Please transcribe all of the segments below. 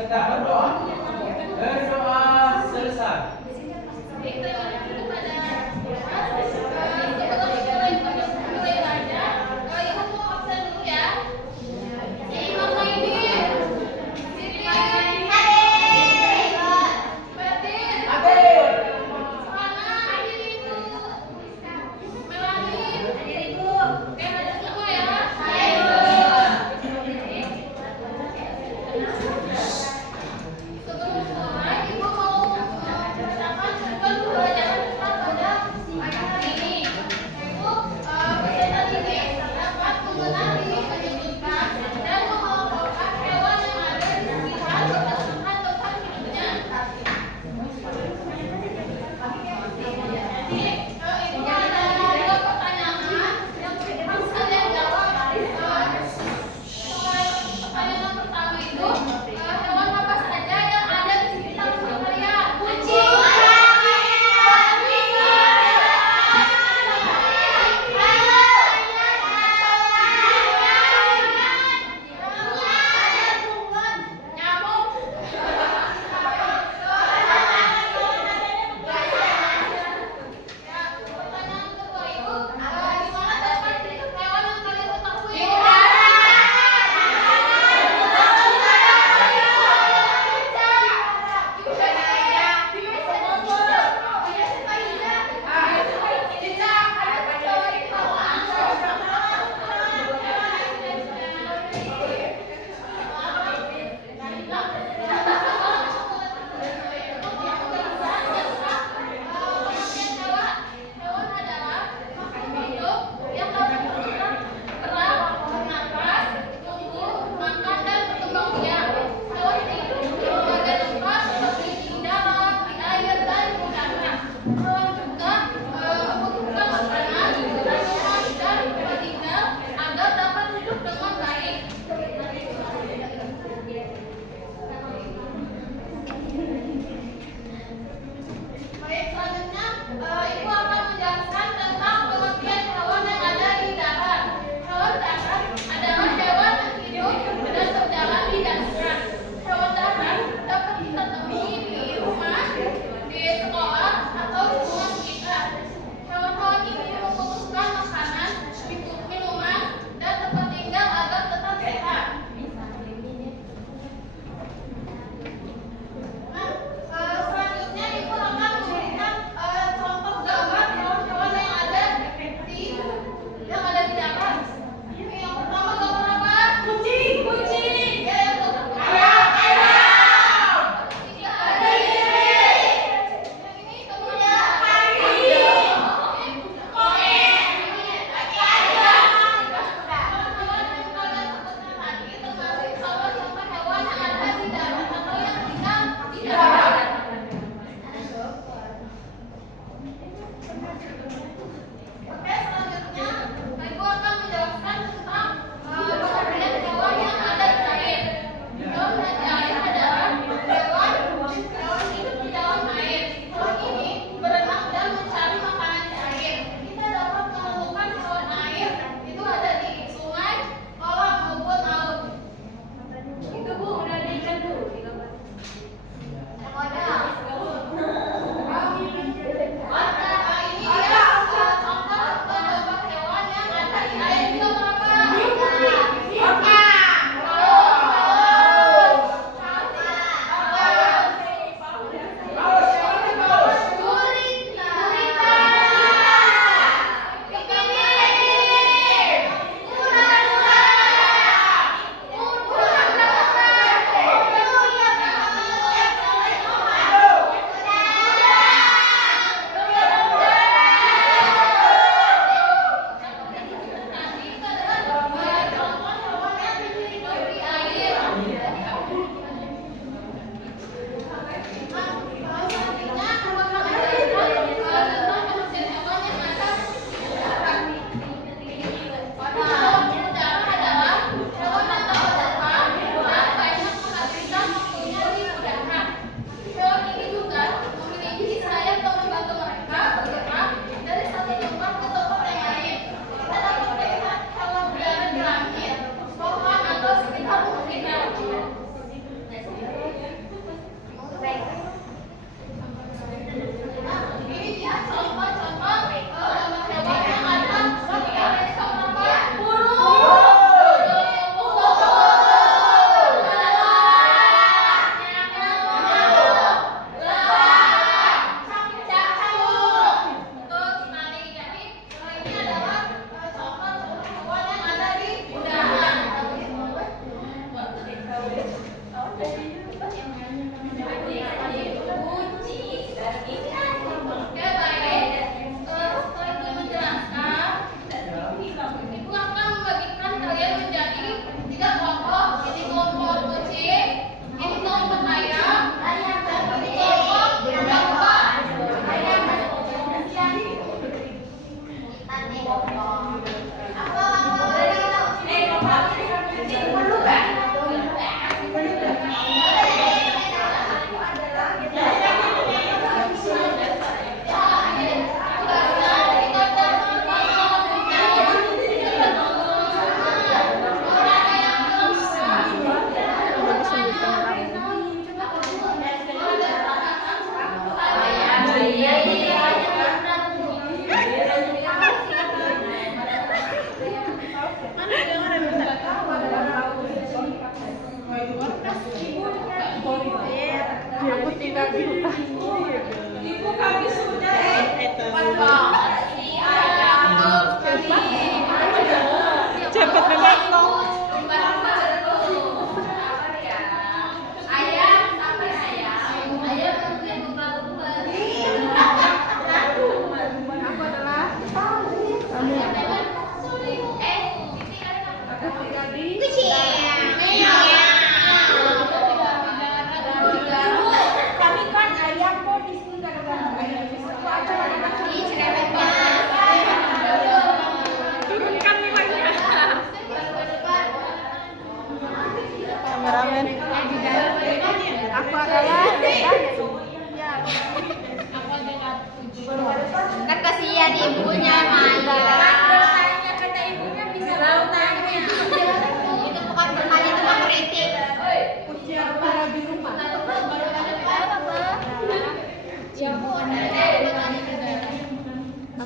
kita berdoa. Berdoa selesai. Sebelum mulai, Ibu mau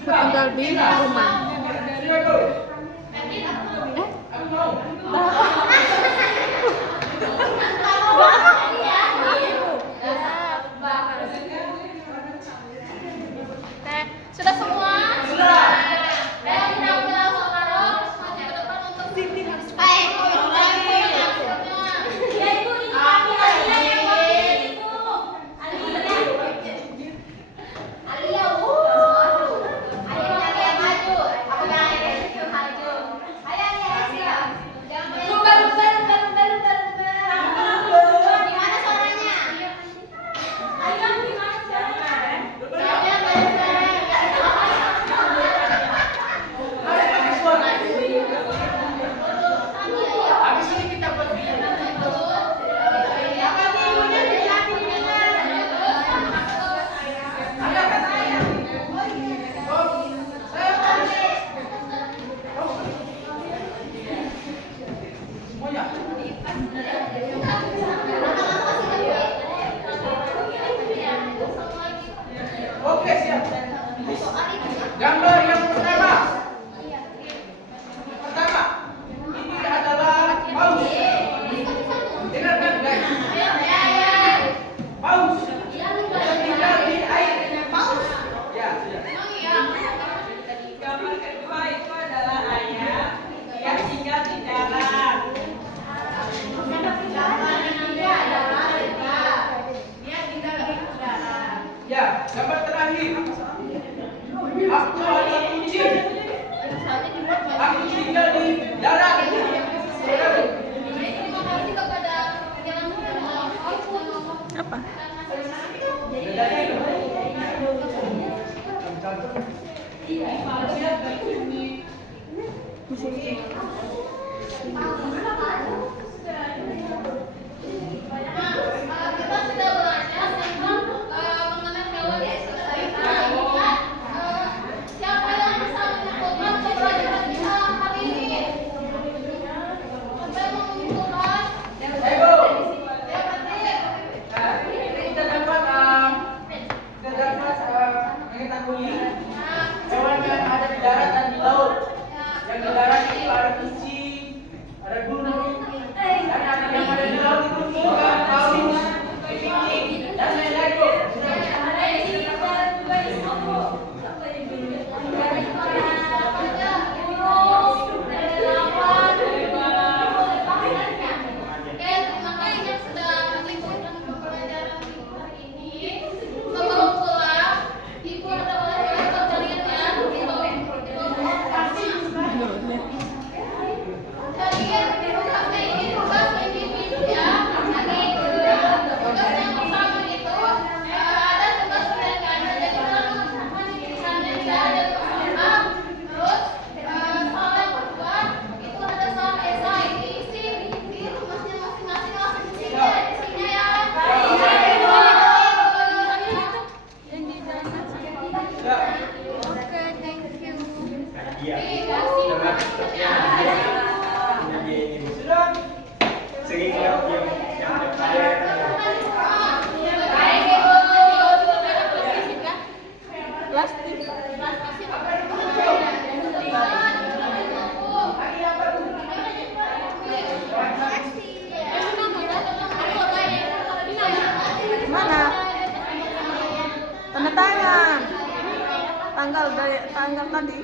Aku tinggal di rumah. Sudah semua? Sudah. Kita langsung taruh semuanya ke depan untuk Habis ini kita buat video. Oke, siap. Gambar yang pertama. Ini adalah paus. Dengarkan guys. Paus tinggal di air. Ya, sudah. Gambar kedua itu adalah ayam yang tinggal di darat. Gambar ketiga adalah lebah. Dia tinggal di darat. Ya, gambar terakhir. Aku adalah kucing. Aku tinggal di darat. Apa? Kita sudah belajar tentang mengenai hewan siapa yang bisa menyimpulkan pelajaran kita hari ini? Siapa yang mau menyimpulkan? Ayo. Ya, Patrik. Kita dapat mengetahui hewan yang ada di darat dan di laut. Yang di darat itu ada kucing, ada burung, dan ada yang ada di laut itu ikan, paus, kepiting, dan lain-lain. Sebelum pulang, Ibu ada oleh-oleh buat kalian ya. Kalian tugasnya ini tugas individu ya. Jadi tugas yang pertama itu ada tugas kalian ada. Jadi kalian tidak ada tugas. Terus soal yang kedua itu ada soal esai diisi di rumahnya masing-masing langsung isinya ya. Oke, thank you. Sudah. Plastik. Mana? Tanda tangan. Tanggal tadi.